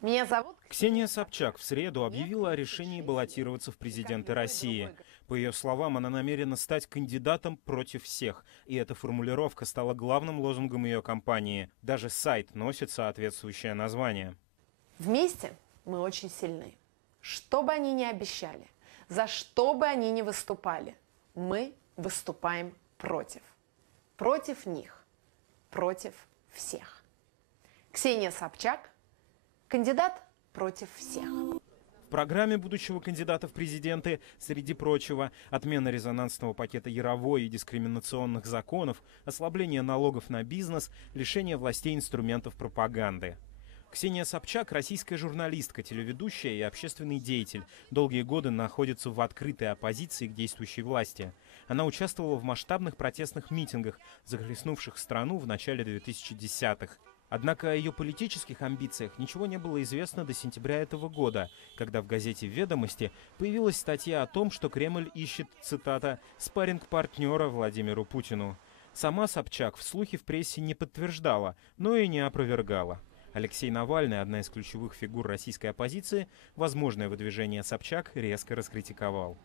Меня зовут Ксения Собчак в среду объявила о решении баллотироваться в президенты России. По ее словам, она намерена стать кандидатом против всех. И эта формулировка стала главным лозунгом ее кампании. Даже сайт носит соответствующее название. Вместе мы очень сильны. Что бы они ни обещали, за что бы они ни выступали, мы выступаем против. Против них. Против всех. Ксения Собчак, кандидат против всех. В программе будущего кандидата в президенты, среди прочего, отмена резонансного пакета Яровой и дискриминационных законов, ослабление налогов на бизнес, лишение властей инструментов пропаганды. Ксения Собчак – российская журналистка, телеведущая и общественный деятель. Долгие годы находится в открытой оппозиции к действующей власти. Она участвовала в масштабных протестных митингах, захлестнувших страну в начале 2010-х. Однако о ее политических амбициях ничего не было известно до сентября этого года, когда в газете «Ведомости» появилась статья о том, что Кремль ищет, цитата, «спарринг-партнера Владимиру Путину». Сама Собчак вслухе в прессе не подтверждала, но и не опровергала. Алексей Навальный, одна из ключевых фигур российской оппозиции, возможное выдвижение Собчак резко раскритиковал.